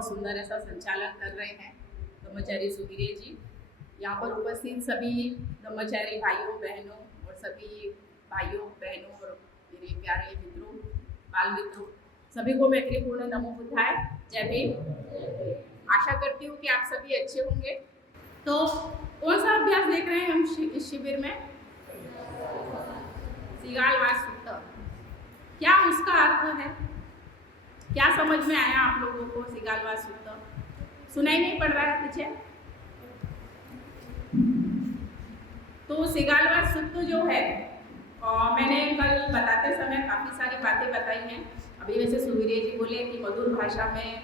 बहुत सुंदर ऐसा संचालन कर रहे हैं ब्रह्मचारी सुधीरे जी। यहाँ पर उपस्थित सभी ब्रह्मचारी भाइयों बहनों और सभी भाइयों बहनों और मेरे प्यारे मित्रों बाल मित्रों सभी को मैं पूर्ण नमो बुद्धाय जय भीम। आशा करती हूँ कि आप सभी अच्छे होंगे। तो कौन सा अभ्यास देख रहे हैं हम इस शिविर में? सिगालवास सूत्र। क्या उसका अर्थ है? क्या समझ में आया आप लोगों को? सिगालवास सूत्र सुनाई नहीं पड़ रहा है पीछे? तो सिगालवास सूत्र जो है मैंने कल बताते समय काफ़ी सारी बातें बताई हैं। अभी वैसे सुवीरे जी बोले कि मधुर भाषा में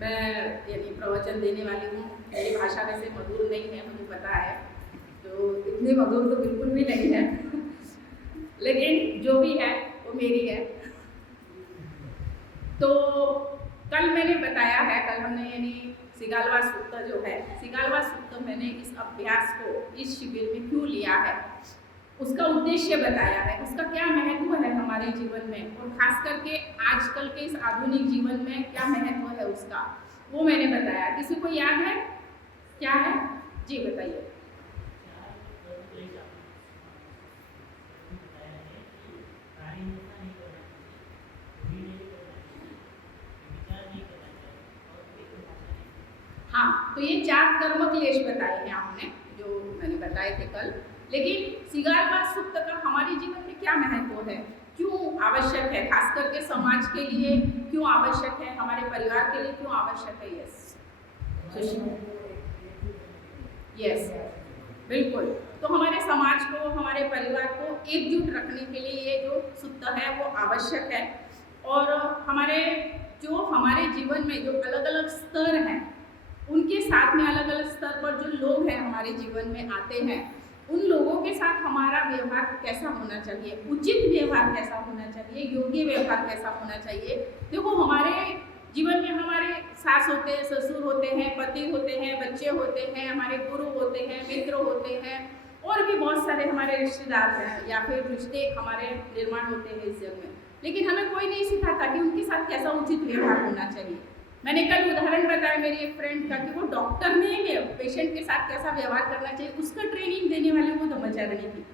मैं यानी प्रवचन देने वाली हूँ। मेरी भाषा वैसे मधुर नहीं है, मुझे पता है, तो इतनी मधुर तो बिल्कुल भी नहीं है लेकिन जो भी है वो मेरी है। तो कल मैंने बताया है, कल हमने यानी सिगालवास सूत्र जो है, सिगालवास सूत्र मैंने इस अभ्यास को इस शिविर में क्यों लिया है, उसका उद्देश्य बताया है, उसका क्या महत्व है हमारे जीवन में और खास करके आजकल के इस आधुनिक जीवन में क्या महत्व है उसका, वो मैंने बताया। किसी को याद है क्या है? जी बताइए। हाँ, तो ये 4 कर्म क्लेश बताए हैं आपने, जो मैंने बताए थे कल। लेकिन सिगालवास सूत्र का हमारे जीवन में क्या महत्व है, क्यों आवश्यक है, खास करके समाज के लिए क्यों आवश्यक है, हमारे परिवार के लिए क्यों आवश्यक है? यस बिल्कुल। तो हमारे समाज को, हमारे परिवार को एकजुट रखने के लिए ये जो सूत्र है वो आवश्यक है। और हमारे जीवन में जो अलग अलग स्तर हैं, उनके साथ में अलग अलग स्तर पर जो लोग हैं हमारे जीवन में आते हैं, उन लोगों के साथ हमारा व्यवहार कैसा होना चाहिए, उचित व्यवहार कैसा होना चाहिए, योग्य व्यवहार कैसा होना चाहिए। देखो, हमारे जीवन में हमारे सास होते हैं, ससुर होते हैं, पति होते हैं, बच्चे होते हैं, हमारे गुरु होते हैं, मित्र होते हैं और भी बहुत सारे हमारे रिश्तेदार हैं या फिर रिश्ते हमारे निर्माण होते हैं इस जग में। लेकिन हमें कोई नहीं सिखाता कि उनके साथ कैसा उचित व्यवहार होना चाहिए। मैंने कल उदाहरण बताया मेरी एक फ्रेंड का कि वो डॉक्टर ने पेशेंट के साथ कैसा व्यवहार करना चाहिए, उसका ट्रेनिंग देने वाली वो ब्रह्मचारिणी थी,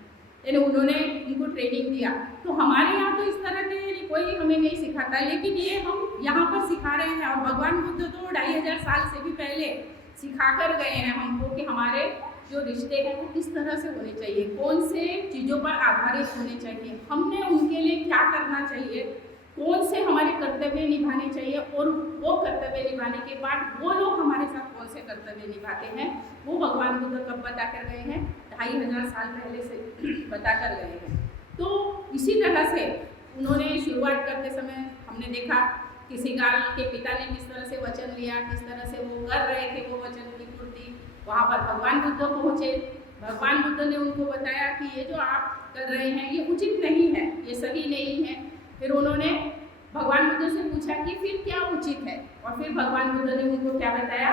यानी उन्होंने उनको ट्रेनिंग दिया। तो हमारे यहाँ तो इस तरह के कोई हमें नहीं सिखाता, लेकिन ये हम यहाँ पर सिखा रहे हैं। और भगवान बुद्ध तो 2500 साल से भी पहले सिखा कर गए हैं हमको कि हमारे जो रिश्ते हैं वो किस तरह से होने चाहिए, कौन से चीज़ों पर आधारित होने चाहिए, हमने उनके लिए क्या करना चाहिए, कौन से हमारे कर्तव्य निभाने चाहिए और वो कर्तव्य निभाने के बाद वो लोग हमारे साथ कौन से कर्तव्य निभाते हैं, वो भगवान बुद्ध कब बता कर गए हैं? 2500 साल पहले से बता कर गए हैं। तो इसी तरह से उन्होंने शुरुआत करते समय हमने देखा कि सिगाल के पिता ने किस तरह से वचन लिया, किस तरह से वो कर रहे थे वो वचन की पूर्ति। वहाँ पर भगवान बुद्ध पहुँचे, भगवान बुद्ध ने उनको बताया कि ये जो आप कर रहे हैं ये उचित नहीं है, ये सही नहीं है। फिर उन्होंने भगवान बुद्ध से पूछा कि फिर क्या उचित है, और फिर भगवान बुद्ध ने उनको क्या बताया?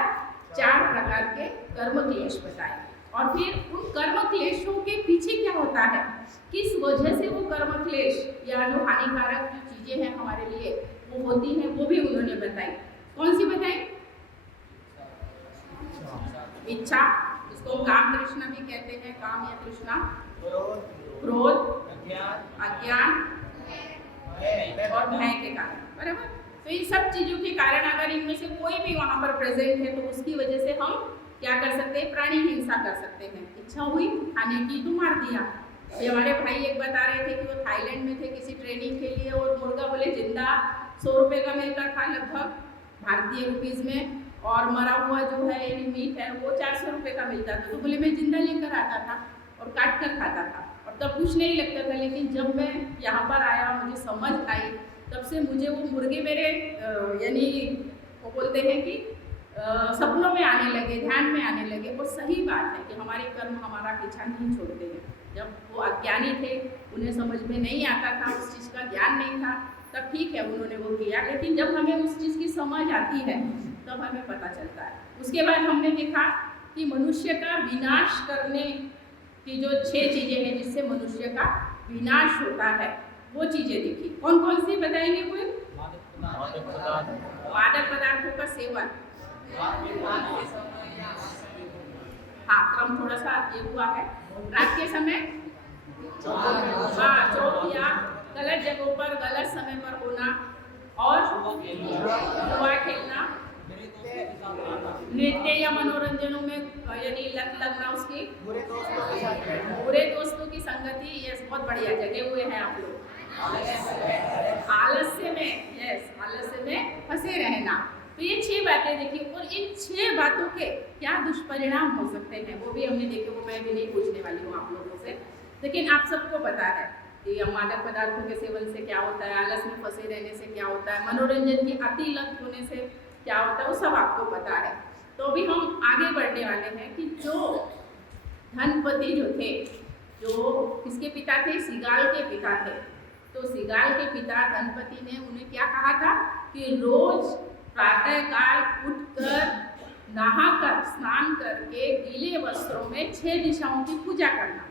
4 प्रकार के कर्म क्लेश बताए। और फिर उन कर्म क्लेशों के पीछे क्या होता है, किस वजह से वो कर्म क्लेश या जो हानिकारक जो चीज़ें हैं हमारे लिए वो होती हैं, वो भी उन्होंने बताई। कौन सी बताई? इच्छा, इसको काम तृष्णा भी कहते हैं, काम या तृष्णा, क्रोध, अज्ञान और भय के कारण, बराबर। तो इन सब चीज़ों के कारण अगर इनमें से कोई भी वहाँ पर प्रेजेंट है तो उसकी वजह से हम क्या कर सकते हैं? प्राणी हिंसा कर सकते हैं। इच्छा हुई खाने की तो मार दिया। ये हमारे भाई एक बता रहे थे कि वो थाईलैंड में थे किसी ट्रेनिंग के लिए और मुर्गा बोले जिंदा 100 रुपये का मिलता था लगभग भारतीय रुपीज़ में, और मरा हुआ जो है यानी मीट है वो 400 रुपये का मिलता था। तो बोले मैं जिंदा लेकर आता था और काट कर खाता था और तब कुछ नहीं लगता था, लेकिन जब मैं यहाँ पर आया मुझे समझ आई, तब से मुझे वो मुर्गे मेरे यानी वो बोलते हैं कि सपनों में आने लगे, ध्यान में आने लगे। और सही बात है कि हमारे कर्म हमारा पीछा नहीं छोड़ते हैं। जब वो अज्ञानी थे, उन्हें समझ में नहीं आता था, उस चीज़ का ज्ञान नहीं था, तब ठीक है उन्होंने वो किया। लेकिन जब हमें उस चीज़ की समझ आती है तब हमें पता चलता है। उसके बाद हमने देखा कि मनुष्य का विनाश करने की जो 6 चीज़ें हैं जिससे मनुष्य का विनाश होता है, वो चीज़ें देखी। कौन कौन सी बताएंगे कोई? मादक पदार्थों का सेवन, हाँ क्रम थोड़ा सा ये हुआ है। रात के समय हाँ चौक या गलत जगहों पर गलत समय पर होना और जुआ खेलना, नृत्य या मनोरंजनों में यानी लत लगना उसकी, बुरे दोस्तों की संगति, ये बहुत बढ़िया जगह हुए हैं आप लोग। आलस्य में, यस आलस्य में फंसे रहना। तो ये 6 बातें देखिए, और इन 6 बातों के क्या दुष्परिणाम हो सकते हैं वो भी हमने देखे, वो मैं भी नहीं पूछने वाली हूँ आप लोगों से, लेकिन आप सबको पता है कि मादक पदार्थों के सेवन से क्या होता है, आलस में फंसे रहने से क्या होता है, मनोरंजन की अति लत होने से क्या होता है, वो सब आपको पता है। तो अभी हम आगे बढ़ने वाले हैं कि जो धनपति जो थे, जो किसके पिता थे, सिगाल के पिता थे। तो सिगाल के पिता धनपति ने उन्हें क्या कहा था कि रोज प्रातःकाल उठकर नहाकर स्नान करके गीले वस्त्रों में 6 दिशाओं की पूजा करना।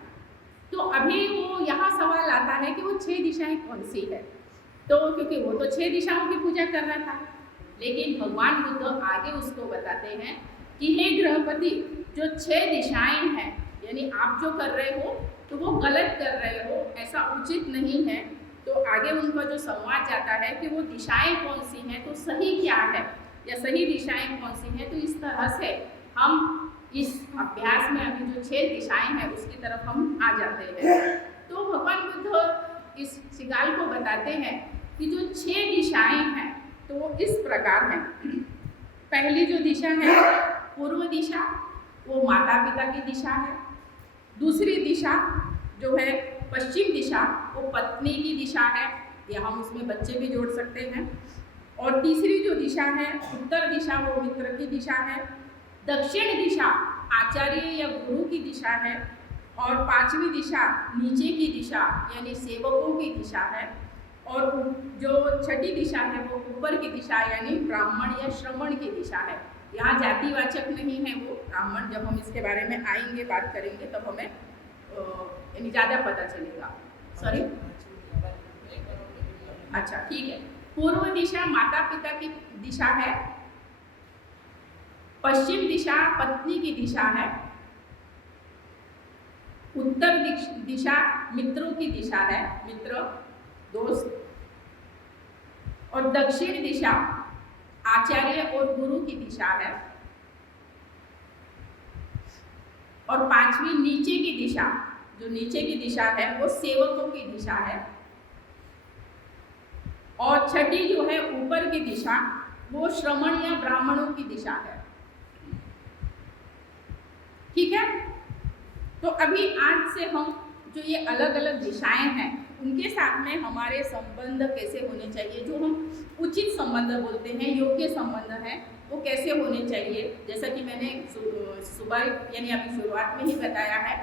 तो अभी वो यहाँ सवाल आता है कि वो 6 दिशाएं कौन सी है। तो क्योंकि वो तो 6 दिशाओं की पूजा कर रहा था, लेकिन भगवान बुद्ध आगे उसको बताते हैं कि हे गृहपति, जो 6 दिशाएं हैं यानी आप जो कर रहे हो तो वो गलत कर रहे हो, ऐसा उचित नहीं है। तो आगे उनका जो संवाद जाता है कि वो दिशाएं कौन सी हैं, तो सही क्या है या सही दिशाएं कौन सी हैं। तो इस तरह से हम इस अभ्यास में अभी जो 6 दिशाएं हैं उसकी तरफ हम आ जाते हैं। तो भगवान बुद्ध इस सिगाल को बताते हैं कि जो 6 दिशाएं हैं तो इस प्रकार हैं। पहली जो दिशा है पूर्व दिशा, वो माता पिता की दिशा है। दूसरी दिशा जो है पश्चिम दिशा, वो पत्नी की दिशा है, या हम उसमें बच्चे भी जोड़ सकते हैं। और तीसरी जो दिशा है उत्तर दिशा, वो मित्र की दिशा है। दक्षिण दिशा आचार्य या गुरु की दिशा है। और 5वीं दिशा नीचे की दिशा यानी सेवकों की दिशा है। और जो 6ठी दिशा है वो ऊपर की दिशा यानी ब्राह्मण या श्रमण की दिशा है। यहाँ जातिवाचक नहीं है वो ब्राह्मण, जब हम इसके बारे में आएंगे बात करेंगे तब हमें यानी ज़्यादा पता चलेगा। सॉरी, अच्छा ठीक है। पूर्व दिशा माता पिता की दिशा है, पश्चिम दिशा पत्नी की दिशा है, उत्तर दिशा मित्रों की दिशा है, मित्र दोस्त, और दक्षिण दिशा आचार्य और गुरु की दिशा है। और 5वीं नीचे की दिशा, जो नीचे की दिशा है वो सेवकों की दिशा है। और 6ठी जो है ऊपर की दिशा, वो श्रमण या ब्राह्मणों की दिशा है। ठीक है। तो अभी आज से हम जो ये अलग अलग दिशाएं हैं उनके साथ में हमारे संबंध कैसे होने चाहिए, जो हम उचित संबंध बोलते हैं, योग्य संबंध हैं, वो कैसे होने चाहिए। जैसा कि मैंने सुबह यानी अभी शुरुआत में ही बताया है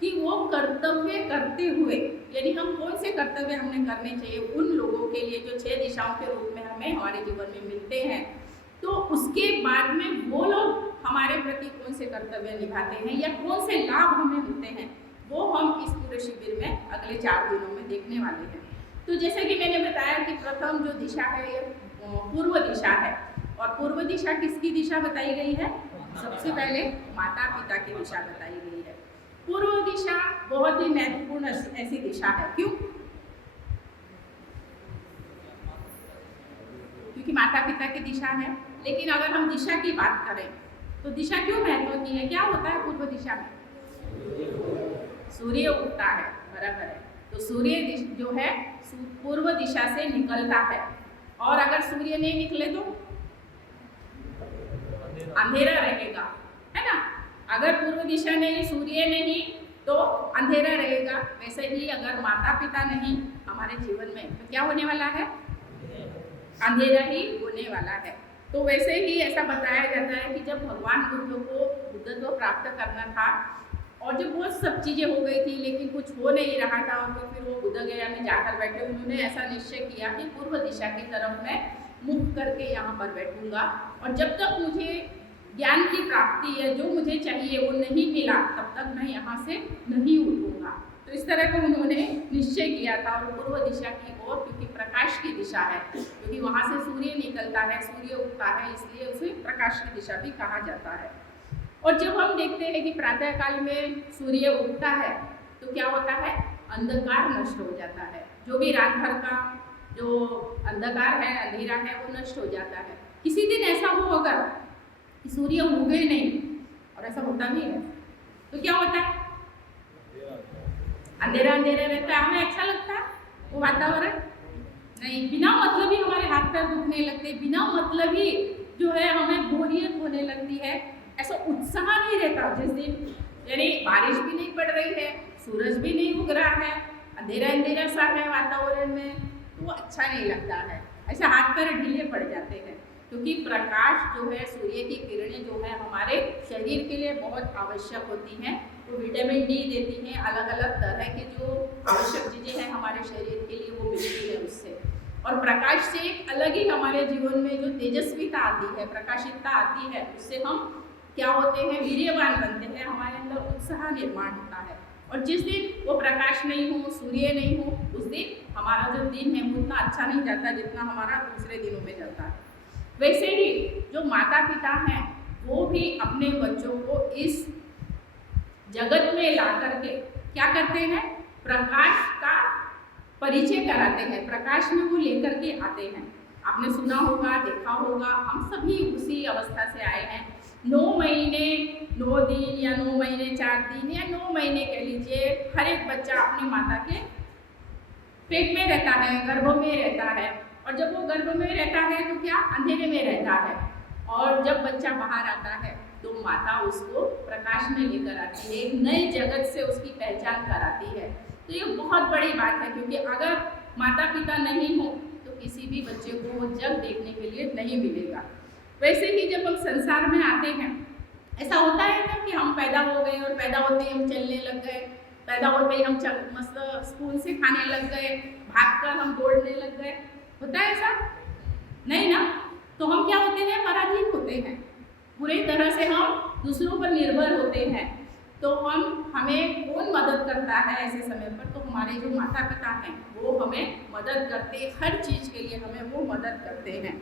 कि वो कर्तव्य करते हुए, यानी हम कौन से कर्तव्य हमने करने चाहिए उन लोगों के लिए जो 6 दिशाओं के रूप में हमें हमारे जीवन में मिलते हैं। तो उसके बाद में वो लोग हमारे प्रति कौन से कर्तव्य निभाते हैं या कौन से लाभ हमें होते हैं, वो हम इस पूरे शिविर में अगले 4 दिनों में देखने वाले हैं। तो जैसे कि मैंने बताया कि प्रथम जो दिशा है ये पूर्व दिशा है। और पूर्व दिशा किसकी दिशा बताई गई है? सबसे पहले माता पिता की दिशा बताई गई है। पूर्व दिशा बहुत ही महत्वपूर्ण ऐसी दिशा है। क्यों? क्योंकि माता पिता की दिशा है। लेकिन अगर हम दिशा की बात करें तो दिशा क्यों महत्व की है? क्या होता है पूर्व दिशा में? सूर्य उगता है, बराबर है। तो सूर्य जो है पूर्व दिशा से निकलता है, और अगर सूर्य नहीं निकले तो अंधेरा रहेगा, है ना। अगर पूर्व दिशा नहीं, सूर्य नहीं तो अंधेरा रहेगा। वैसे ही अगर माता पिता नहीं हमारे जीवन में तो क्या होने वाला है? अंधेरा ही होने वाला है। तो वैसे ही ऐसा बताया जाता है कि जब भगवान बुद्ध को बुद्धत्व प्राप्त करना था और जब बहुत सब चीज़ें हो गई थी लेकिन कुछ हो नहीं रहा था, और फिर वो बुद्ध गया में जाकर बैठे, उन्होंने ऐसा निश्चय किया कि पूर्व दिशा की तरफ मैं मुख करके यहाँ पर बैठूंगा, और जब तक मुझे ज्ञान की प्राप्ति है, जो मुझे चाहिए वो नहीं मिला, तब तक मैं यहाँ से नहीं उठूंगा। तो तो इस तरह का उन्होंने निश्चय किया था और पूर्व दिशा की ओर, क्योंकि प्रकाश की दिशा है, क्योंकि वहाँ से सूर्य निकलता है, सूर्य उगता है, इसलिए उसे प्रकाश की दिशा भी कहा जाता है। और जब हम देखते हैं कि प्रातः काल में सूर्य उगता है तो क्या होता है, अंधकार नष्ट हो जाता है। जो भी रात भर का जो अंधकार है, अंधेरा है, वो नष्ट हो जाता है। किसी दिन ऐसा हो अगर कि सूर्य उगे नहीं, और ऐसा होता नहीं है, तो क्या होता है, अंधेरा अंधेरा रहता है। हमें अच्छा लगता है वो वातावरण नहीं, बिना मतलब ही हमारे हाथ पैर दुखने लगते, बिना मतलब ही जो है हमें बोरियत होने लगती है, ऐसा उत्साह नहीं रहता जिस दिन, यानी बारिश भी नहीं पड़ रही है, सूरज भी नहीं उग रहा है, अंधेरा अंधेरा सा है वातावरण में, तो वो अच्छा नहीं लगता है, ऐसे हाथ पैर ढीले पड़ जाते हैं। क्योंकि प्रकाश जो है, सूर्य की किरणें जो है हमारे शरीर के लिए बहुत आवश्यक होती हैं। वो विटामिन डी देती हैं, अलग अलग तरह की जो आवश्यक चीज़ें हैं हमारे शरीर के लिए वो मिलती है उससे। और प्रकाश से एक अलग ही हमारे जीवन में जो तेजस्विता आती है, प्रकाशितता आती है, उससे हम क्या होते हैं, वीर्यवान बनते हैं, हमारे अंदर उत्साह निर्माण होता है। और जिस दिन वो प्रकाश नहीं हो, सूर्य नहीं हो, उस दिन हमारा जो दिन है वो उतना अच्छा नहीं जाता जितना हमारा दूसरे दिनों में जाता है। वैसे ही जो माता पिता हैं वो भी अपने बच्चों को इस जगत में ला करके क्या करते हैं, प्रकाश का परिचय कराते हैं, प्रकाश में वो लेकर के आते हैं। आपने सुना होगा, देखा होगा, हम सभी उसी अवस्था से आए हैं। 9 महीने 9 दिन या 9 महीने 4 दिन या 9 महीने कह लीजिए, हर एक बच्चा अपनी माता के पेट में रहता है, गर्भ में रहता है। और जब वो गर्भ में रहता है तो क्या, अंधेरे में रहता है। और जब बच्चा बाहर आता है तो माता उसको प्रकाश में लेकर आती है, एक नए जगत से उसकी पहचान कराती है। तो ये बहुत बड़ी बात है, क्योंकि अगर माता पिता नहीं हो तो किसी भी बच्चे को वो जग देखने के लिए नहीं मिलेगा। वैसे ही जब हम संसार में आते हैं, ऐसा होता है ना कि हम पैदा हो गए और पैदा होते ही हम चलने लग गए, पैदा होते ही हम मस्त स्कूल से खाने लग गए, भागकर हम दौड़ने लग गए, होता है ऐसा? नहीं ना। तो हम क्या होते हैं, पराधीन होते हैं, पूरी तरह से हम दूसरों पर निर्भर होते हैं। तो हमें कौन मदद करता है ऐसे समय पर, तो हमारे जो माता पिता हैं वो हमें मदद करते, हर चीज़ के लिए हमें वो मदद करते हैं।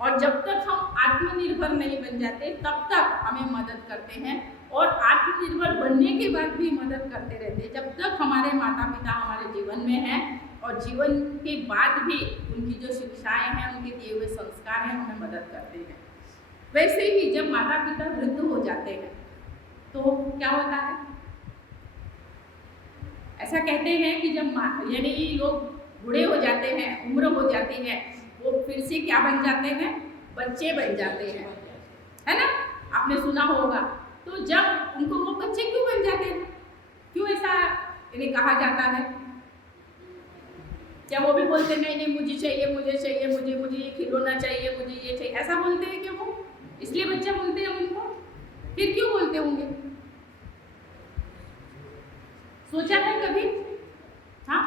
और जब तक हम आत्मनिर्भर नहीं बन जाते तब तक हमें मदद करते हैं, और आत्मनिर्भर बनने के बाद भी मदद करते रहते हैं, जब तक हमारे माता पिता हमारे जीवन में हैं, और जीवन के बाद भी उनकी जो शिक्षाएं हैं, उनके दिए हुए संस्कार हैं, हमें मदद करते हैं। वैसे ही जब माता पिता वृद्ध हो जाते हैं तो क्या होता है, ऐसा कहते हैं कि जब यानी लोग बूढ़े हो जाते हैं, उम्र हो जाती है, वो फिर से क्या बन जाते हैं, बच्चे बन जाते हैं, है ना, आपने सुना होगा। तो जब उनको वो बच्चे क्यों बन जाते हैं, क्यों ऐसा यानी कहा जाता है, क्या वो भी बोलते नहीं नहीं मुझे चाहिए, मुझे चाहिए, मुझे ये खिलौना चाहिए, मुझे ये चाहिए, ऐसा बोलते हैं क्या वो, इसलिए बच्चा बोलते हैं उनको, फिर क्यों बोलते होंगे, सोचा है कभी? हाँ,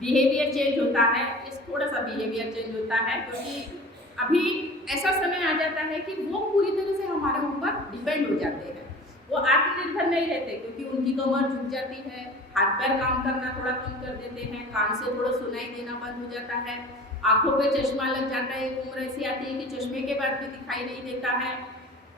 बिहेवियर चेंज होता है, इस थोड़ा सा बिहेवियर चेंज होता है, क्योंकि अभी ऐसा समय आ जाता है कि वो पूरी तरह से हमारे ऊपर डिपेंड हो जाते हैं, वो आत्मनिर्भर नहीं रहते, क्योंकि उनकी कमर झुक जाती है, हाथ पैर काम करना थोड़ा कम कर देते हैं, कान से थोड़ा सुनाई देना बंद हो जाता है, आंखों पे चश्मा लग जाता है, एक उम्र ऐसी आती है कि चश्मे के बाद भी दिखाई नहीं देता है,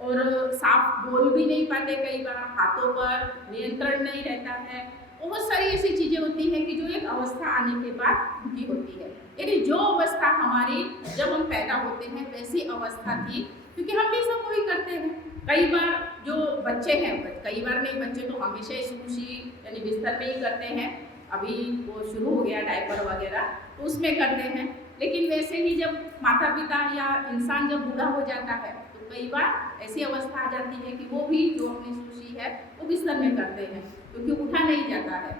और साफ बोल भी नहीं पाते, कई बार हाथों पर नियंत्रण नहीं रहता है। बहुत सारी ऐसी चीज़ें होती हैं कि जो एक अवस्था आने के बाद उनकी होती है। यानी जो अवस्था हमारी जब हम पैदा होते हैं वैसी अवस्था थी, क्योंकि हम भी सब वही करते हैं। कई बार जो बच्चे हैं, कई बार नहीं, बच्चे तो हमेशा सुशी यानी बिस्तर में ही करते हैं, अभी वो शुरू हो गया डायपर वगैरह, तो उसमें करते हैं। लेकिन वैसे ही जब माता पिता या इंसान जब बूढ़ा हो जाता है तो कई बार ऐसी अवस्था आ जाती है कि वो भी जो अपनी सुशी है वो बिस्तर में करते हैं, क्योंकि उठा नहीं जाता है।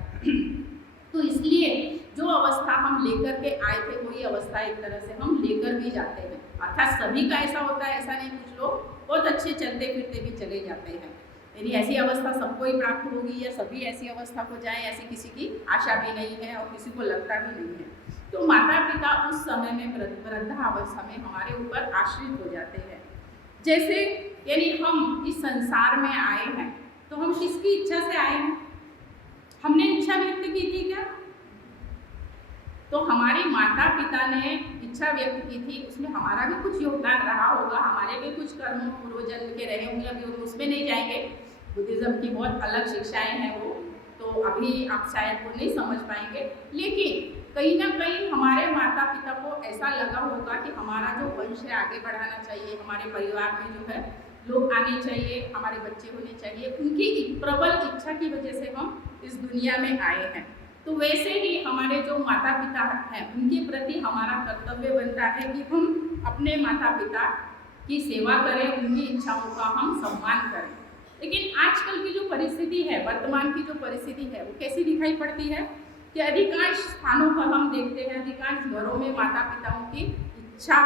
तो इसलिए जो अवस्था हम लेकर के आए थे वही अवस्था एक तरह से हम लेकर भी जाते हैं। अर्थात सभी का ऐसा होता है ऐसा नहीं, कुछ लोग बहुत अच्छे चलते फिरते भी चले जाते हैं, यानी ऐसी अवस्था सबको ही प्राप्त होगी या सभी ऐसी अवस्था को जाए ऐसी किसी की आशा भी नहीं है और किसी को लगता भी नहीं है। तो माता पिता उस समय में वृद्धावस्था में हमारे ऊपर आश्रित हो जाते हैं। जैसे यानी हम इस संसार में आए हैं तो हम किसकी इच्छा से आए हैं? हमने इच्छा व्यक्त की थी क्या? तो हमारे माता पिता ने इच्छा व्यक्त की थी, उसमें हमारा भी कुछ योगदान रहा होगा, हमारे भी कुछ कर्म पूर्व जन्म के रहे होंगे। अभी हम उसमें नहीं जाएंगे, बुद्धिज्म की बहुत अलग शिक्षाएं हैं वो, तो अभी आप शायद वो नहीं समझ पाएंगे। लेकिन कहीं ना कहीं हमारे माता पिता को ऐसा लगा होगा कि हमारा जो वंश है आगे बढ़ाना चाहिए, हमारे परिवार में जो है लोग आने चाहिए, हमारे बच्चे होने चाहिए। उनकी प्रबल इच्छा की वजह से हम इस दुनिया में आए हैं। तो वैसे ही हमारे जो माता पिता हैं उनके प्रति हमारा कर्तव्य बनता है कि हम अपने माता पिता की सेवा करें, उनकी इच्छाओं का हम सम्मान करें। लेकिन आजकल की जो परिस्थिति है, वर्तमान की जो परिस्थिति है, वो कैसी दिखाई पड़ती है कि अधिकांश स्थानों पर हम देखते हैं, अधिकांश घरों में माता पिताओं की इच्छा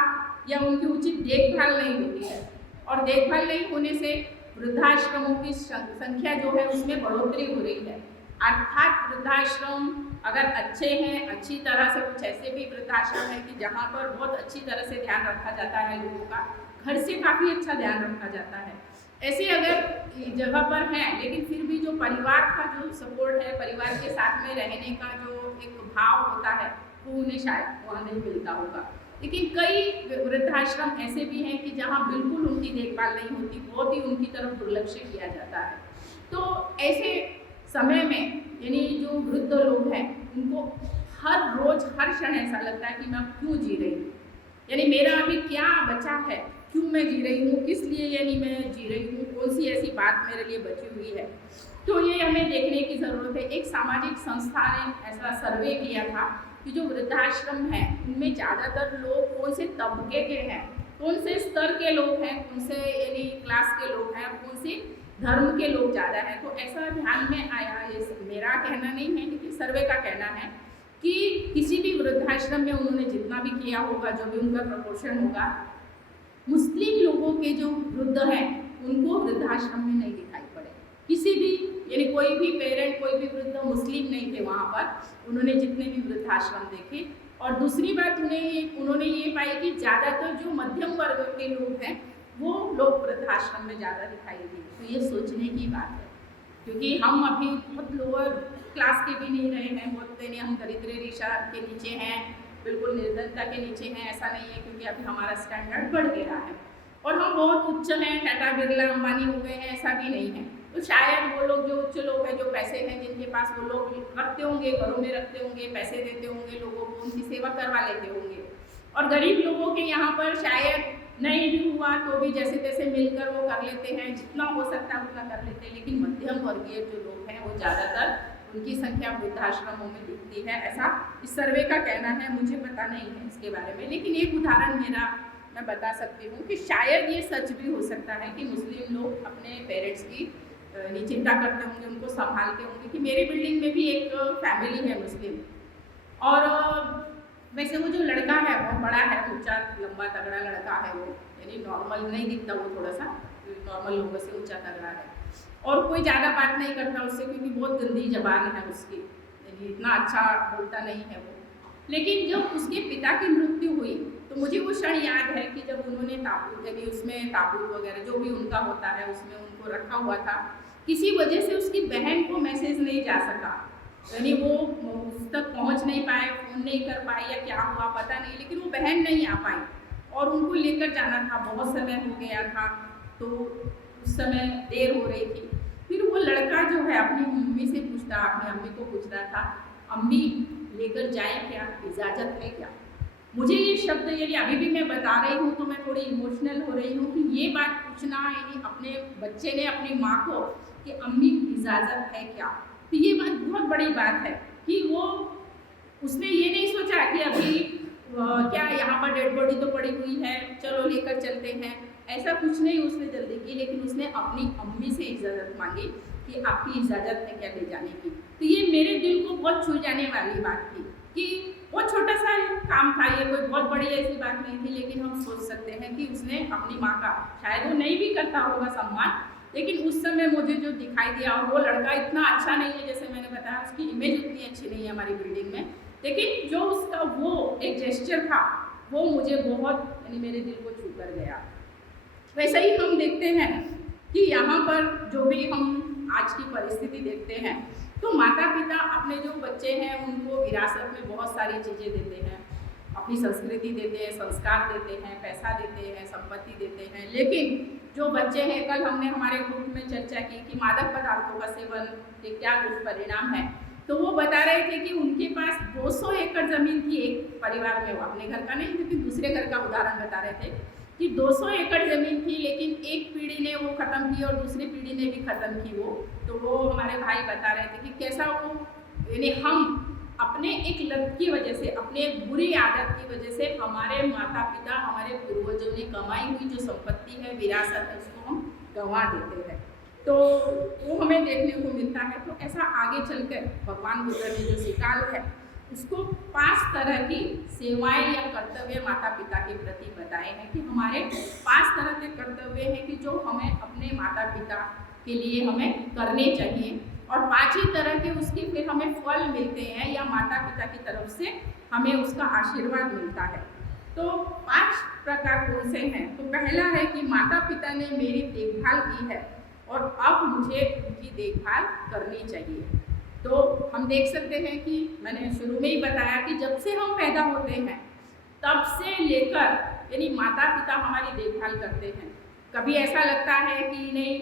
या उनकी उचित देखभाल नहीं होती है, और देखभाल नहीं होने से वृद्धाश्रमों की संख्या जो है उसमें बढ़ोतरी हो रही है। अर्थात वृद्धाश्रम अगर अच्छे हैं, अच्छी तरह से, कुछ ऐसे भी वृद्धाश्रम है कि जहाँ पर बहुत अच्छी तरह से ध्यान रखा जाता है लोगों का, घर से काफ़ी अच्छा ध्यान रखा जाता है, ऐसे अगर जगह पर हैं, लेकिन फिर भी जो परिवार का जो सपोर्ट है, परिवार के साथ में रहने का जो एक भाव होता है, वो उन्हें शायद वहाँ नहीं मिलता होगा। लेकिन कई वृद्धाश्रम ऐसे भी हैं कि जहाँ बिल्कुल उनकी देखभाल नहीं होती, बहुत ही उनकी तरफ दुर्लक्ष्य किया जाता है। तो ऐसे समय में यानी जो वृद्ध लोग हैं उनको हर रोज हर क्षण ऐसा लगता है कि मैं क्यों जी रही हूँ, यानी मेरा अभी क्या बचा है, क्यों मैं जी रही हूँ, किस लिए यानी मैं जी रही हूँ, कौन सी ऐसी बात मेरे लिए बची हुई है। तो ये हमें देखने की ज़रूरत है। एक सामाजिक संस्था ने ऐसा सर्वे किया था कि जो वृद्धाश्रम हैं उनमें ज़्यादातर लोग कौन से तबके के हैं, कौन से स्तर के लोग हैं, कौन से यानी क्लास के लोग हैं, कौन से धर्म के लोग ज़्यादा हैं। तो ऐसा ध्यान में आया, ये मेरा कहना नहीं है लेकिन सर्वे का कहना है कि किसी भी वृद्धाश्रम में उन्होंने जितना भी किया होगा, जो भी उनका प्रपोर्शन होगा, मुस्लिम लोगों के जो वृद्ध हैं उनको वृद्धाश्रम में नहीं दिखाई पड़े। किसी भी यानी कोई भी पेरेंट, कोई भी वृद्ध मुस्लिम नहीं थे वहाँ पर, उन्होंने जितने भी वृद्धाश्रम देखे। और दूसरी बात उन्होंने ये पाई कि ज़्यादातर जो मध्यम वर्ग के लोग हैं वो लोग वृद्धाश्रम में ज़्यादा दिखाई दिए। तो ये सोचने की बात है, क्योंकि हम अभी बहुत लोअर क्लास के भी नहीं रहे हैं, बहुत नहीं, हम दरिद्र रेखा के नीचे हैं, बिल्कुल निर्धनता के नीचे हैं, ऐसा नहीं है, क्योंकि अभी हमारा स्टैंडर्ड बढ़ गया है और हम बहुत उच्च हैं, टाटा बिरला अंबानी हो गए हैं, ऐसा भी नहीं है। तो शायद वो लोग जो उच्च लोग हैं, जो पैसे हैं जिनके पास, वो लोग रखते होंगे, घरों में रखते होंगे, पैसे देते होंगे लोगों को, उनकी सेवा करवा लेते होंगे। और गरीब लोगों के यहाँ पर शायद नहीं भी हुआ तो भी जैसे तैसे मिलकर वो कर लेते हैं, जितना हो सकता है उतना कर लेते हैं। लेकिन मध्यम वर्गीय जो लोग हैं वो ज़्यादातर उनकी संख्या वृद्धाश्रमों में दिखती है, ऐसा इस सर्वे का कहना है। मुझे पता नहीं है इसके बारे में, लेकिन एक उदाहरण मैं बता सकती हूँ कि शायद ये सच भी हो सकता है कि मुस्लिम लोग अपने पेरेंट्स की चिंता करते होंगे, उनको संभालते होंगे। कि मेरी बिल्डिंग में भी एक फैमिली है मुस्लिम, और वैसे वो जो लड़का है बहुत बड़ा है, ऊंचा लंबा तगड़ा लड़का है वो, यानी नॉर्मल नहीं दिखता, वो थोड़ा सा नॉर्मल लोगों से ऊंचा तगड़ा है, और कोई ज़्यादा बात नहीं करता उससे, क्योंकि बहुत गंदी जबान है उसकी, यानी इतना अच्छा बोलता नहीं है वो। लेकिन जब उसके पिता की मृत्यु हुई तो मुझे वो क्षण याद है कि जब उन्होंने ताबूत, यानी उसमें ताबूत वगैरह जो भी उनका होता है उसमें उनको रखा हुआ था, किसी वजह से उसकी बहन को मैसेज नहीं जा सका, यानी वो उस तक पहुंच नहीं पाए, फ़ोन नहीं कर पाए या क्या हुआ पता नहीं, लेकिन वो बहन नहीं आ पाई और उनको लेकर जाना था, बहुत समय हो गया था, तो उस समय देर हो रही थी। फिर वो लड़का जो है अपनी मम्मी से पूछता, अपनी अम्मी को पूछ रहा था, अम्मी लेकर जाए क्या, इजाज़त है क्या। मुझे ये शब्द यानी अभी भी मैं बता रही हूँ तो मैं थोड़ी इमोशनल हो रही हूँ कि ये बात पूछना, यानी अपने बच्चे ने अपनी माँ को कि अम्मी इजाज़त है क्या, तो ये बात बहुत बड़ी बात है कि वो उसने ये नहीं सोचा कि अभी क्या यहाँ पर डेड बॉडी तो पड़ी हुई है, चलो लेकर चलते हैं, ऐसा कुछ नहीं उसने जल्दी की, लेकिन उसने अपनी अम्मी से इजाज़त मांगी कि आपकी इजाज़त है क्या ले जाने की। तो ये मेरे दिल को बहुत छू जाने वाली बात थी कि बहुत छोटा सा काम था, ये कोई बहुत बड़ी ऐसी बात नहीं थी, लेकिन हम सोच सकते हैं कि उसने अपनी माँ का, शायद वो नहीं भी करता होगा सम्मान, लेकिन उस समय मुझे जो दिखाई दिया, और वो लड़का इतना अच्छा नहीं है, जैसे मैंने बताया उसकी इमेज उतनी अच्छी नहीं है हमारी बिल्डिंग में, लेकिन जो उसका वो एक जेस्चर था वो मुझे बहुत, यानी मेरे दिल को छू कर गया। वैसे ही हम देखते हैं कि यहाँ पर जो भी हम आज की परिस्थिति देखते हैं तो माता पिता अपने जो बच्चे हैं उनको विरासत में बहुत सारी चीज़ें देते हैं, अपनी संस्कृति देते हैं, संस्कार देते हैं, पैसा देते हैं, संपत्ति देते हैं। लेकिन जो बच्चे हैं, कल हमने हमारे ग्रुप में चर्चा की कि मादक पदार्थों का सेवन के क्या दुष्परिणाम है, तो वो बता रहे थे कि उनके पास 200 एकड़ ज़मीन थी एक परिवार में, वो अपने घर का नहीं लेकिन दूसरे घर का उदाहरण बता रहे थे कि 200 एकड़ ज़मीन थी, लेकिन एक पीढ़ी ने वो ख़त्म की और दूसरी पीढ़ी ने भी ख़त्म की वो। तो वो हमारे भाई बता रहे थे कि कैसा वो, यानी हम अपने एक लत की वजह से, अपने एक बुरी आदत की वजह से हमारे माता पिता, हमारे पूर्वजों ने कमाई हुई जो संपत्ति है, विरासत है, उसको हम गंवा देते हैं। तो वो हमें देखने को मिलता है। तो ऐसा आगे चलकर भगवान बुद्ध ने जो सिकाल है उसको 5 तरह की सेवाएं या कर्तव्य माता पिता के प्रति बताए हैं कि हमारे 5 तरह के कर्तव्य हैं कि जो हमें अपने माता पिता के लिए हमें करने चाहिए, और 5 ही तरह के उसकी फिर हमें फल मिलते हैं या माता पिता की तरफ से हमें उसका आशीर्वाद मिलता है। तो 5 प्रकार कौन से हैं? तो पहला है कि माता पिता ने मेरी देखभाल की है और अब मुझे उनकी देखभाल करनी चाहिए। तो हम देख सकते हैं कि मैंने शुरू में ही बताया कि जब से हम पैदा होते हैं तब से लेकर यानी माता पिता हमारी देखभाल करते हैं। कभी ऐसा लगता है कि नहीं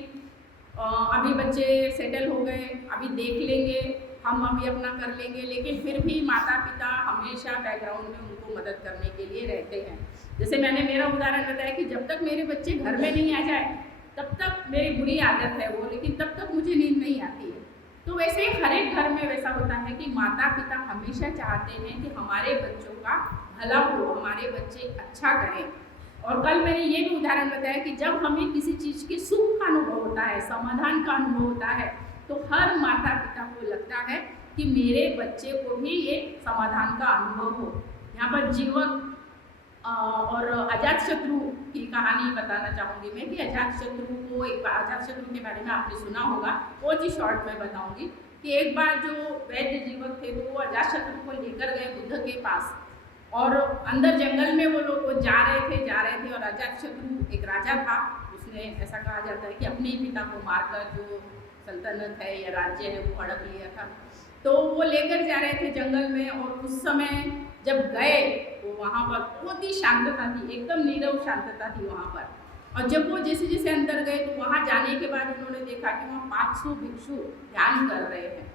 अभी बच्चे सेटल हो गए, अभी देख लेंगे, हम अभी अपना कर लेंगे, लेकिन फिर भी माता पिता हमेशा बैकग्राउंड में उनको मदद करने के लिए रहते हैं। जैसे मैंने मेरा उदाहरण बताया कि जब तक मेरे बच्चे घर में नहीं आ जाए तब तक मेरी बुरी आदत है वो, लेकिन तब तक मुझे नींद नहीं आती है। तो वैसे ही हर एक घर में वैसा होता है कि माता पिता हमेशा चाहते हैं कि हमारे बच्चों का भला हो, हमारे बच्चे अच्छा करें। और कल मैंने ये भी उदाहरण बताया कि जब हमें किसी चीज़ के सुख का अनुभव होता है, समाधान का अनुभव होता है, तो हर माता पिता को लगता है कि मेरे बच्चे को भी ये समाधान का अनुभव हो। यहाँ पर जीवक और अजातशत्रु की कहानी बताना चाहूँगी मैं कि अजातशत्रु को एक बार, अजातशत्रु के बारे में आपने सुना होगा, बहुत ही शॉर्ट में बताऊँगी कि एक बार जो वैद्य जीवक थे वो अजातशत्रु को लेकर गए बुद्ध के पास, और अंदर जंगल में वो लोग जा रहे थे और अजातशत्रु एक राजा था, उसने ऐसा कहा जाता है कि अपने ही पिता को मारकर जो सल्तनत है या राज्य है वो हड़प लिया था। तो वो लेकर जा रहे थे जंगल में, और उस समय जब गए तो वहाँ पर बहुत ही शांतता थी, एकदम नीरव शांतता थी वहाँ पर। और जब वो जैसे जैसे अंदर गए तो वहाँ जाने के बाद उन्होंने देखा कि वहाँ 500 भिक्षु ध्यान कर रहे हैं,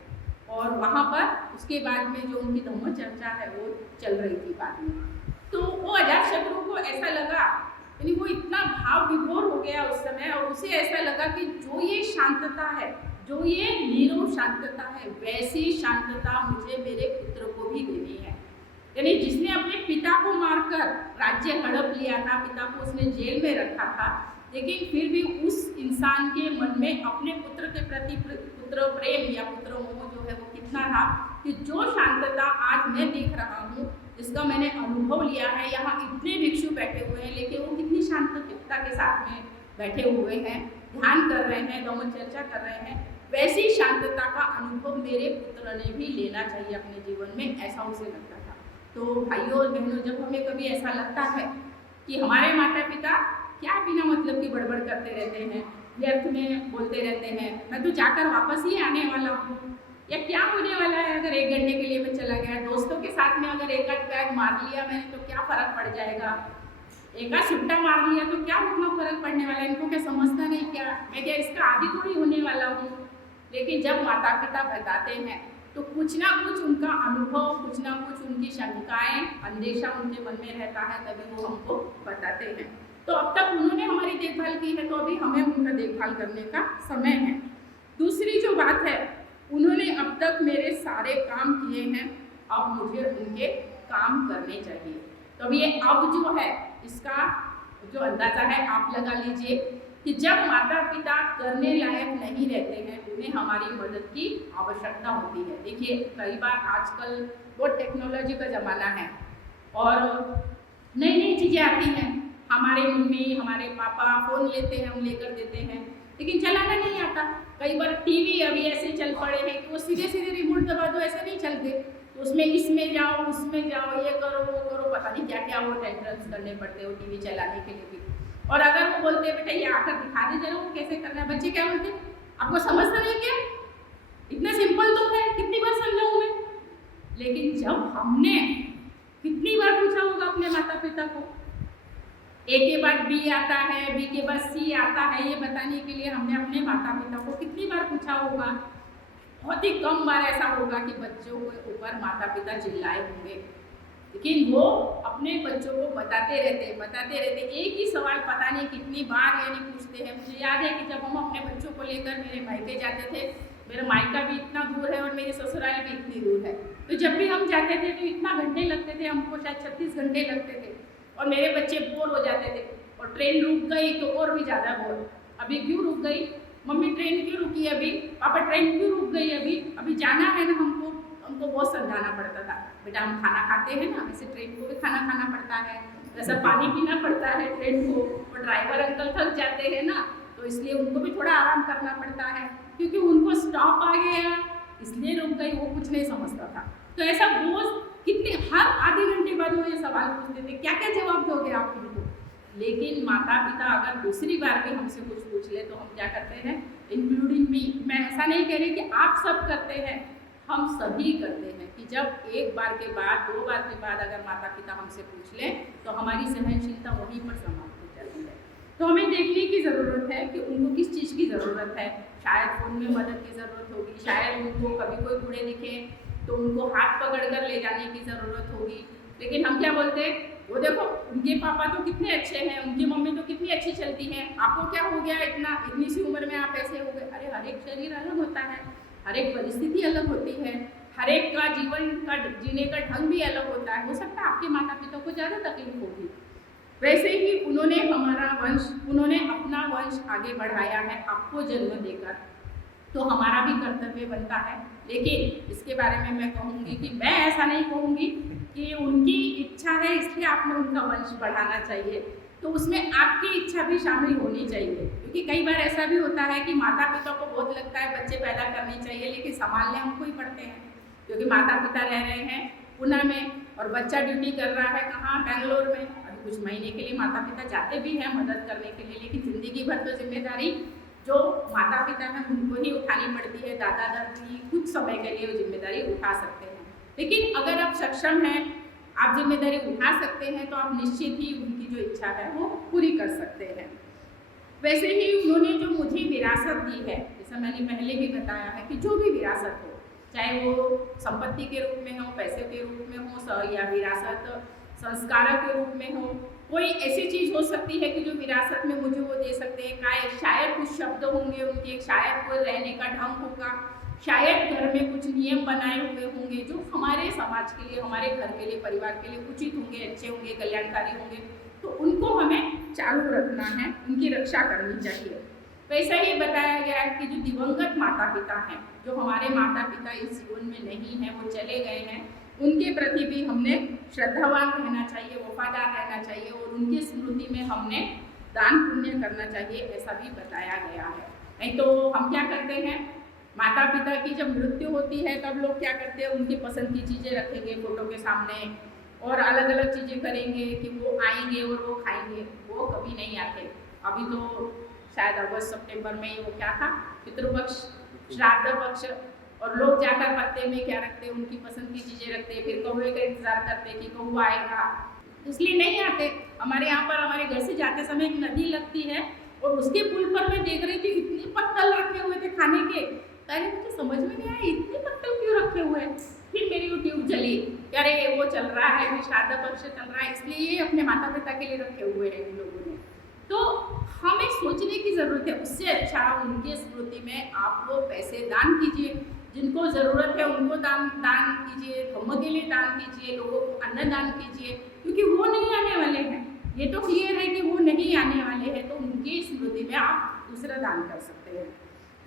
और वहाँ पर उसके बाद में जो उनकी धम्म चर्चा है वो चल रही थी बाद में। तो वो अजातशत्रु को ऐसा लगा, यानी वो इतना भाव विभोर हो गया उस समय, और उसे ऐसा लगा कि जो ये शांतता है, जो ये नीरव शांतता है, वैसी शांतता मुझे मेरे पुत्र को भी देनी है। यानी जिसने अपने पिता को मारकर राज्य हड़प लिया था, पिता को उसने जेल में रखा था, लेकिन फिर भी उस इंसान के मन में अपने पुत्र के प्रति पुत्र प्रेम या पुत्र मोह जो है वो कितना था कि जो शांतता आज मैं देख रहा हूँ, जिसका मैंने अनुभव लिया है, यहाँ इतने भिक्षु बैठे हुए हैं लेकिन वो कितनी शांतता के साथ में बैठे हुए हैं, ध्यान कर रहे हैं, धम्म चर्चा कर रहे हैं, वैसी शांतता का अनुभव मेरे पुत्र ने भी लेना चाहिए अपने जीवन में, ऐसा उसे लगता था। तो भाइयों और बहनों, जब हमें कभी ऐसा लगता है कि हमारे माता पिता क्या बिना मतलब की बड़बड़ करते रहते हैं, व्यर्थ में बोलते रहते हैं, मैं तो जाकर वापस ही आने वाला हूँ, या क्या होने वाला है अगर 1 घंटे के लिए मैं चला गया, दोस्तों के साथ में अगर एक आध पैग मार लिया मैंने तो क्या फ़र्क पड़ जाएगा, एक आध छुट्टा मार लिया तो क्या उतना फ़र्क पड़ने वाला है, इनको क्या समझता नहीं क्या, मैं क्या इसका आदि थोड़ी होने वाला हूँ। लेकिन जब माता पिता बताते हैं तो कुछ ना कुछ उनका अनुभव, कुछ ना कुछ उनकी शंकाएँ, अंदेशा उनके मन में रहता है, तभी वो हमको बताते हैं। तो अब तक उन्होंने हमारी देखभाल की है, तो अभी हमें उनका देखभाल करने का समय है। दूसरी जो बात है, उन्होंने अब तक मेरे सारे काम किए हैं, अब मुझे उनके काम करने चाहिए। तो अब ये अब जो है इसका जो अंदाज़ा है आप लगा लीजिए कि जब माता पिता करने लायक नहीं रहते हैं, उन्हें हमारी मदद की आवश्यकता होती है। देखिए कई बार आजकल बहुत टेक्नोलॉजी का ज़माना है और नई नई चीज़ें आती हैं, हमारे मम्मी हमारे पापा फ़ोन लेते हैं, हम लेकर देते हैं, लेकिन चलाना नहीं आता। कई बार टीवी अभी ऐसे चल पड़े हैं कि वो सीधे सीधे रिमोट दबा दो, ऐसे नहीं चलते, तो उसमें इसमें जाओ उसमें जाओ, ये करो वो करो, पता नहीं क्या क्या वो टेंट्रम्स करने पड़ते हैं वो टीवी चलाने के लिए भी। और अगर वो बोलते हैं बेटा ये आकर दिखा दे जरा वो कैसे करना है, बच्चे क्या बोलते हैं आपको समझता नहीं क्या, इतना सिंपल तो है, लेकिन जब हमने कितनी बार पूछा होगा अपने माता पिता को, ए के बाद बी आता है, बी के बाद सी आता है, ये बताने के लिए हमने अपने माता पिता को कितनी बार पूछा होगा। बहुत ही कम बार ऐसा होगा कि बच्चों के ऊपर माता पिता चिल्लाए होंगे, लेकिन वो अपने बच्चों को बताते रहते। एक ही सवाल पता नहीं कितनी बार यानी पूछते हैं। मुझे याद है कि जब हम अपने बच्चों को लेकर मेरे मायके जाते थे, मेरा मायका भी इतना दूर है और मेरी ससुराल भी इतनी दूर है, तो जब भी हम जाते थे तो इतना घंटे लगते थे, हमको शायद 36 घंटे लगते थे और मेरे बच्चे बोर हो जाते थे। और ट्रेन रुक गई तो और भी ज़्यादा बोर, अभी क्यों रुक गई मम्मी, ट्रेन क्यों रुकी अभी, पापा ट्रेन क्यों रुक गई अभी जाना है ना हमको बहुत समझाना पड़ता था, बेटा हम खाना खाते हैं ना, वैसे ट्रेन को भी खाना खाना पड़ता है, वैसा पानी पीना पड़ता है ट्रेन को, और ड्राइवर अंकल थक जाते हैं ना, तो इसलिए उनको भी थोड़ा आराम करना पड़ता है, क्योंकि उनको स्टॉप आ गया इसलिए रुक गई, वो कुछ नहीं समझता था। तो ऐसा बोझ कितने हर आधे घंटे बाद वो ये सवाल पूछते थे, क्या क्या जवाब दोगे आप उनको। लेकिन माता पिता अगर दूसरी बार भी हमसे कुछ पूछ ले तो हम क्या करते हैं, इंक्लूडिंग मी, मैं ऐसा नहीं कह रही कि आप सब करते हैं, हम सभी करते हैं कि जब एक बार के बाद 2 बार के बाद अगर माता पिता हमसे पूछ लें तो हमारी सहनशीलता वहीं पर समाप्त हो जाती है। तो हमें देखने की ज़रूरत है कि उनको किस चीज़ की ज़रूरत है। शायद फ़ोन में मदद की ज़रूरत होगी, शायद उनको कभी कोई बूढ़े दिखे तो उनको हाथ पकड़ कर ले जाने की ज़रूरत होगी। लेकिन हम क्या बोलते हैं, वो देखो उनके पापा तो कितने अच्छे हैं, उनकी मम्मी तो कितनी अच्छी चलती हैं, आपको क्या हो गया, इतनी सी उम्र में आप ऐसे हो गए। अरे हर एक शरीर अलग होता है, हर एक परिस्थिति अलग होती है, हर एक का जीवन का जीने का ढंग भी अलग होता है। हो सकता है आपके माता पिता को ज़्यादा तकलीफ होगी, वैसे ही उन्होंने उन्होंने अपना वंश आगे बढ़ाया है आपको जन्म देकर, तो हमारा भी कर्तव्य बनता है। लेकिन इसके बारे में मैं कहूँगी कि मैं ऐसा नहीं कहूँगी कि उनकी इच्छा है इसलिए आपने उनका वंश बढ़ाना चाहिए, तो उसमें आपकी इच्छा भी शामिल होनी चाहिए। क्योंकि कई बार ऐसा भी होता है कि माता पिता को बहुत लगता है बच्चे पैदा करने चाहिए, लेकिन संभालने हमको ही पड़ते हैं, क्योंकि माता पिता रह रहे हैं पुणे में और बच्चा ड्यूटी कर रहा है कहाँ, बेंगलोर में। अभी कुछ महीने के लिए माता पिता जाते भी हैं मदद करने के लिए, लेकिन ज़िंदगी भर तो जिम्मेदारी जो माता पिता हैं उनको ही उठानी पड़ती है। दादा दादी कुछ समय के लिए वो जिम्मेदारी उठा सकते हैं, लेकिन अगर आप सक्षम हैं, आप जिम्मेदारी उठा सकते हैं, तो आप निश्चित ही उनकी जो इच्छा है वो पूरी कर सकते हैं। वैसे ही उन्होंने जो मुझे विरासत दी है, जैसा मैंने पहले भी बताया है कि जो भी विरासत हो, चाहे वो संपत्ति के रूप में हो, पैसे के रूप में हो, या विरासत संस्कार के रूप में हो, कोई ऐसी चीज़ हो सकती है कि जो विरासत में मुझे वो दे सकते हैं। शायद कुछ शब्द होंगे उनके, शायद कोई रहने का ढंग होगा, शायद घर में कुछ नियम बनाए हुए होंगे जो हमारे समाज के लिए, हमारे घर के लिए, परिवार के लिए उचित होंगे, अच्छे होंगे, कल्याणकारी होंगे, तो उनको हमें चालू रखना है, उनकी रक्षा करनी चाहिए। वैसा ही बताया गया है कि जो दिवंगत माता पिता हैं, जो हमारे माता पिता इस जीवन में नहीं हैं, वो चले गए हैं, उनके प्रति भी हमने श्रद्धावान रहना चाहिए, वफादार रहना चाहिए, और उनकी स्मृति में हमने दान पुण्य करना चाहिए, ऐसा भी बताया गया है। नहीं तो हम क्या करते हैं, माता पिता की जब मृत्यु होती है तब लोग क्या करते हैं, उनकी पसंद की चीज़ें रखेंगे फोटो के सामने और अलग अलग चीज़ें करेंगे कि वो आएंगे और वो खाएंगे, वो कभी नहीं आते। अभी तो शायद अगस्त सितंबर में वो क्या था, पितृपक्ष, श्राद्ध पक्ष, और लोग जाकर पत्ते में क्या रखते हैं, उनकी पसंद की चीज़ें रखते हैं, फिर कौवे का इंतजार करते हैं कि कौवा आएगा, इसलिए नहीं आते। हमारे यहाँ पर हमारे घर से जाते समय एक नदी लगती है और उसके पुल पर मैं देख रही थी इतने पत्तल रखे हुए थे खाने के, पहले मुझे समझ में नहीं आया इतने पत्तल क्यों रखे हुए हैं। फिर मेरी यूट्यूब चली, अरे वो चल रहा है, भी श्राद्ध पक्ष चल रहा है, इसलिए ये अपने माता पिता के लिए रखे हुए हैं इन लोगों ने। तो हमें सोचने की ज़रूरत है, उससे अच्छा उनके स्मृति में आप वो पैसे दान कीजिए, जिनको ज़रूरत है उनको दान कीजिए, धर्म के लिए दान कीजिए, लोगों को अन्न दान कीजिए, क्योंकि वो नहीं आने वाले हैं, ये तो क्लियर है कि वो नहीं आने वाले हैं, तो उनकी स्मृति में आप दूसरा दान कर सकते हैं।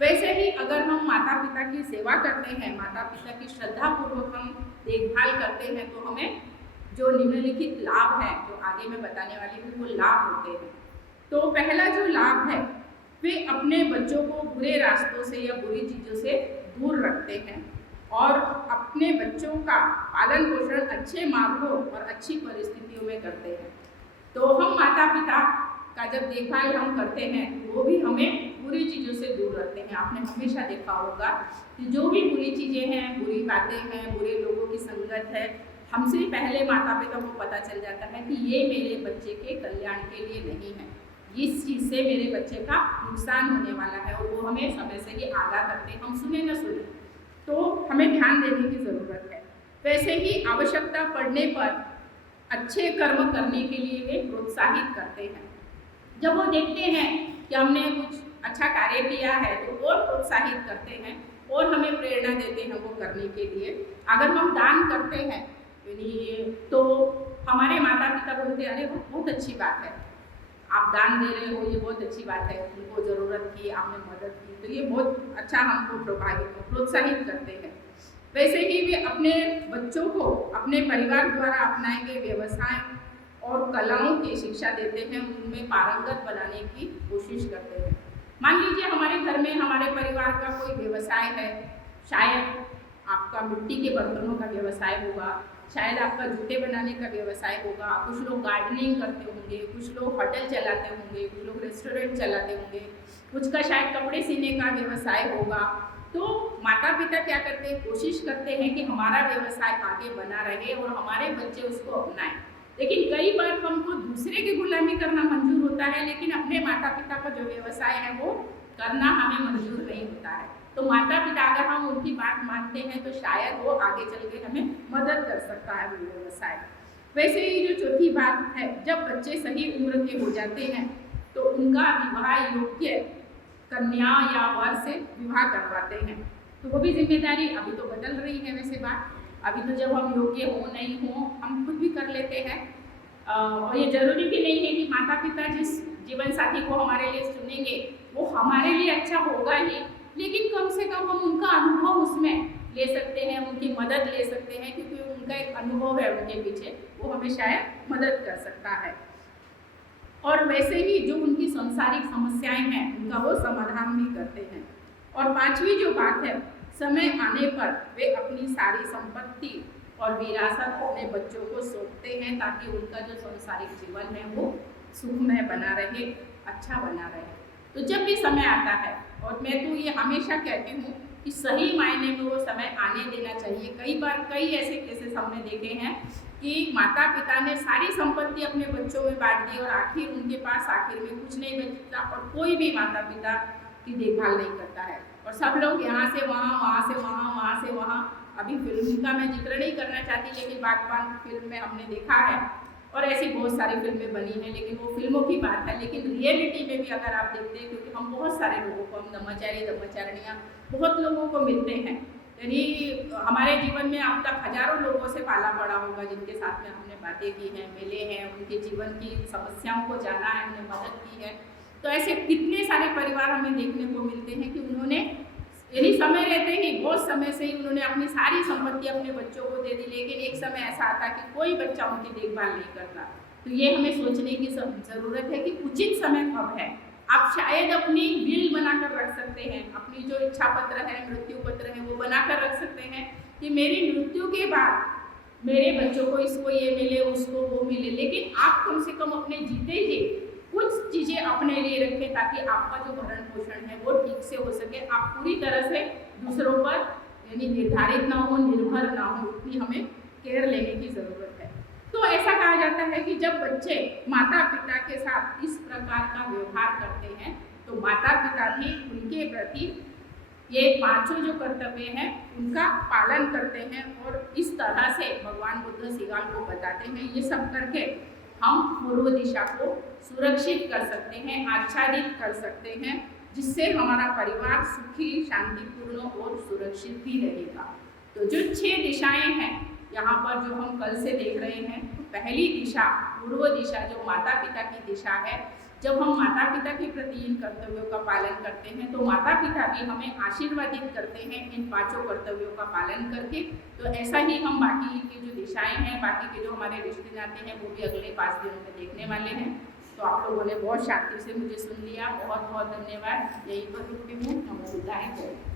वैसे ही अगर हम माता पिता की सेवा करते हैं, माता पिता की श्रद्धापूर्वक हम देखभाल करते हैं, तो हमें जो निम्नलिखित लाभ है, जो आगे मैं बताने वाली हूँ, वो लाभ होते हैं। तो पहला जो लाभ है, वे अपने बच्चों को बुरे रास्तों से या बुरी चीज़ों से दूर रखते हैं और अपने बच्चों का पालन पोषण अच्छे मार्गों और अच्छी परिस्थितियों में करते हैं। तो हम माता पिता का जब देखभाल हम करते हैं, वो भी हमें बुरी चीज़ों से दूर रखते हैं। आपने हमेशा देखा होगा कि जो भी बुरी चीज़ें हैं, बुरी बातें हैं, बुरे लोगों की संगत है, हमसे पहले माता पिता को पता चल जाता है कि ये मेरे बच्चे के कल्याण के लिए नहीं है, इस चीज़ से मेरे बच्चे का नुकसान होने वाला है, और वो हमें समय से ही आगाह करते हैं, हम सुने न सुने, तो हमें ध्यान देने की ज़रूरत है। वैसे ही आवश्यकता पड़ने पर अच्छे कर्म करने के लिए वे प्रोत्साहित करते हैं। जब वो देखते हैं कि हमने कुछ अच्छा कार्य किया है तो और प्रोत्साहित करते हैं और हमें प्रेरणा देते हैं वो करने के लिए। अगर हम दान करते हैं तो हमारे माता पिता बोलते हैं, अरे बहुत अच्छी बात है, आप दान दे रहे हो, ये बहुत अच्छी बात है, उनको ज़रूरत की, आपने मदद की, तो ये बहुत अच्छा हमको प्रोत्साहित करते हैं। वैसे ही वे अपने बच्चों को अपने परिवार द्वारा अपनाए गए व्यवसाय और कलाओं की शिक्षा देते हैं, उनमें पारंगत बनाने की कोशिश करते हैं। मान लीजिए हमारे घर में हमारे परिवार का कोई व्यवसाय है, शायद आपका मिट्टी के बर्तनों का व्यवसाय होगा, शायद आपका जूते बनाने का व्यवसाय होगा, कुछ लोग गार्डनिंग करते होंगे, कुछ लोग होटल चलाते होंगे, कुछ लोग रेस्टोरेंट चलाते होंगे, कुछ का शायद कपड़े सीने का व्यवसाय होगा। तो माता पिता क्या करते हैं, कोशिश करते हैं कि हमारा व्यवसाय आगे बना रहे और हमारे बच्चे उसको अपनाएं। लेकिन कई बार हमको दूसरे की गुलामी करना मंजूर होता है, लेकिन अपने माता पिता का जो व्यवसाय है वो करना हमें मंजूर नहीं होता है। तो माता पिता अगर हम उनकी बात मानते हैं तो शायद वो आगे चल के हमें मदद कर सकता है वो व्यवसाय। वैसे ही जो चौथी बात है, जब बच्चे सही उम्र के हो जाते हैं तो उनका विवाह योग्य कन्या या वर से विवाह करवाते हैं। तो वो भी जिम्मेदारी अभी तो बदल रही है। वैसे बात अभी तो जब हम योग्य हो नहीं हो हम खुद भी कर लेते हैं, और ये जरूरी भी नहीं है कि माता पिता जिस जीवन साथी को हमारे लिए चुनेंगे वो हमारे लिए अच्छा होगा ही, लेकिन कम से कम हम उनका अनुभव उसमें ले सकते हैं, उनकी मदद ले सकते हैं, क्योंकि उनका एक अनुभव है उनके पीछे, वो हमें शायद मदद कर सकता है। और वैसे ही जो उनकी सांसारिक समस्याएं हैं उनका वो समाधान भी करते हैं। और पांचवी जो बात है, समय आने पर वे अपनी सारी संपत्ति और विरासत अपने बच्चों को सौंपते हैं, ताकि उनका जो सांसारिक जीवन है वो सुखमय बना रहे, अच्छा बना रहे। तो जब भी समय आता है, और मैं तो ये हमेशा कहती हूँ कि सही मायने में वो समय आने देना चाहिए। कई बार कई ऐसे केसेस हमने देखे हैं कि माता पिता ने सारी संपत्ति अपने बच्चों में बांट दी और आखिर उनके पास आखिर में कुछ नहीं बचता, और कोई भी माता पिता की देखभाल नहीं करता है, और सब लोग यहाँ से वहाँ, वहाँ से वहाँ, वहाँ से वहाँ। अभी फिल्म का मैं जिक्र नहीं करना चाहती, लेकिन बागबान फिल्म में हमने देखा है, और ऐसी बहुत सारी फिल्में बनी हैं, लेकिन वो फिल्मों की बात है। लेकिन रियलिटी में भी अगर आप देखते हैं, क्योंकि हम बहुत सारे लोगों को, हम ब्रह्मचारी ब्रह्मचारिणियाँ बहुत लोगों को मिलते हैं, यानी हमारे जीवन में अब तक हजारों लोगों से पाला पड़ा होगा जिनके साथ में हमने बातें की हैं, मिले हैं, उनके जीवन की समस्याओं को जाना है, उन्हें मदद की है। तो ऐसे कितने सारे परिवार हमें देखने को मिलते हैं कि उन्होंने यही समय रहते ही, बहुत समय से ही उन्होंने अपनी सारी संपत्ति अपने बच्चों को दे दी, लेकिन एक समय ऐसा आता कि कोई बच्चा उनकी देखभाल नहीं करता। तो ये हमें सोचने की ज़रूरत है कि उचित समय कब है। आप शायद अपनी विल बनाकर रख सकते हैं, अपनी जो इच्छा पत्र है, मृत्यु पत्र है, वो बनाकर रख सकते हैं कि मेरी मृत्यु के बाद मेरे बच्चों को इसको ये मिले, उसको वो मिले। लेकिन आप कम से कम अपने जीते जी कुछ चीज़ें अपने लिए रखें, ताकि आपका जो भरण पोषण है वो ठीक से हो सके। आप पूरी तरह से दूसरों पर यानी निर्धारित ना हो, निर्भर ना हो, इतनी हमें केयर लेने की ज़रूरत है। तो ऐसा कहा जाता है कि जब बच्चे माता पिता के साथ इस प्रकार का व्यवहार करते हैं तो माता पिता भी उनके प्रति ये पांचों जो कर्तव्य हैं उनका पालन करते हैं, और इस तरह से भगवान बुद्ध सीगाल को बताते हैं। ये सब करके हम पूर्व दिशा को सुरक्षित कर सकते हैं, आच्छादित कर सकते हैं, जिससे हमारा परिवार सुखी, शांतिपूर्ण और सुरक्षित भी रहेगा। तो जो 6 दिशाएं हैं यहाँ पर जो हम कल से देख रहे हैं, तो पहली दिशा पूर्व दिशा जो माता पिता की दिशा है, जब हम माता पिता के प्रति इन कर्तव्यों का पालन करते हैं तो माता पिता भी हमें आशीर्वादित करते हैं इन 5 कर्तव्यों का पालन करके। तो ऐसा ही हम बाकी की जो दिशाएं हैं, बाकी के जो हमारे रिश्ते नाते हैं, वो भी अगले 5 दिनों में देखने वाले हैं। तो आप लोगों ने बहुत शांति से मुझे सुन लिया, बहुत बहुत धन्यवाद। यही पर रुकती हूँ। नमो बुद्धाय।